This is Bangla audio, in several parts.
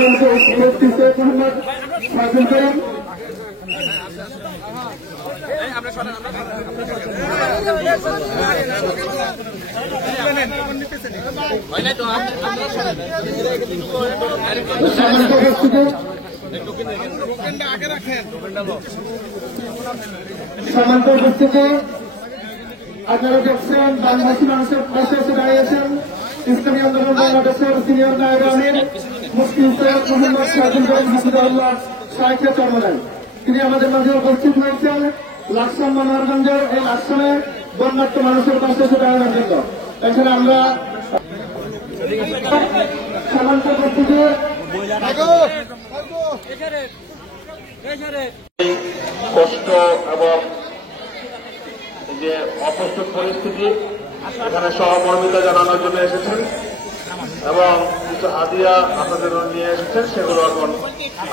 মুফতি সৈয়দ মোহাম্মদ ফাজিল করিম সম্মানিত উপস্থিতি আপনারা দেখছেন বাংলাদেশি মানুষের পাশে এসে দাঁড়িয়েছেন ইসলামী আন্দোলন বাংলাদেশের সিনিয়র নায়েব আমির মুফতি সৈয়দ মোহাম্মদ ফাজিল করিম হাফিজাহুল্লাহ শাইখে চরমনাই। তিনি আমাদের মাঝে উপস্থিত হয়েছেন লাকসাম মনোহরগঞ্জের এই লাকসামে বন্যার্থ মানুষের পাশে এসে দাঁড়ানোর জন্য। এখানে আমরা সামান্য উপস্থিতি কষ্ট এবং যে অপ্রস্তুত পরিস্থিতি এখানে সহমর্মিতা জানানোর জন্য এসেছেন এবং কিছু হাদিয়া আপনাদের নিয়ে এসেছেন, সেগুলো এখন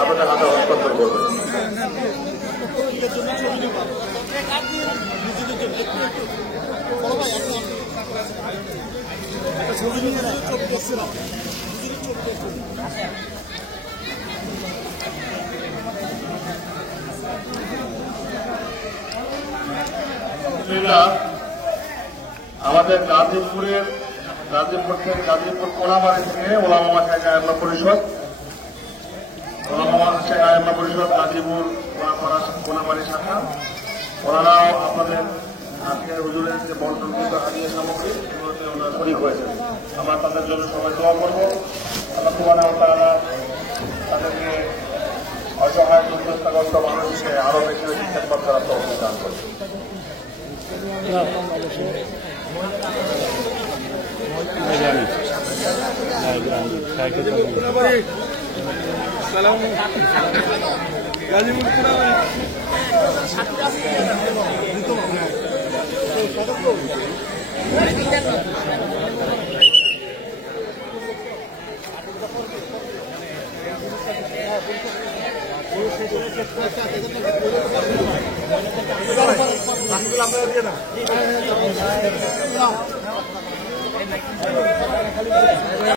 আপনাদের হাতে হস্তান্তর করবেন। আমাদের গাজীপুর কোনাবাড়ি থেকে ওলামা মাসায়েখ আইম্মা পরিষদ গাজীপুর কোনাবাড়ি শাখা, ওনারাও আপনাদের আজকের হুজুরের যে বন্টনকৃত হাদিয়া সামগ্রী এগুলোতে ওনারা শরীক হয়েছেন। আমরা তাদের জন্য সবাই দোয়া করবো। আল্লাহ সুবহানাহু ওয়া তাআলা তাদেরকে অসহায় দুর্দশাগ্রস্ত মানুষকে আরো বেশি বেশি খেদমত করার তৌফিক দান করবে। আমরা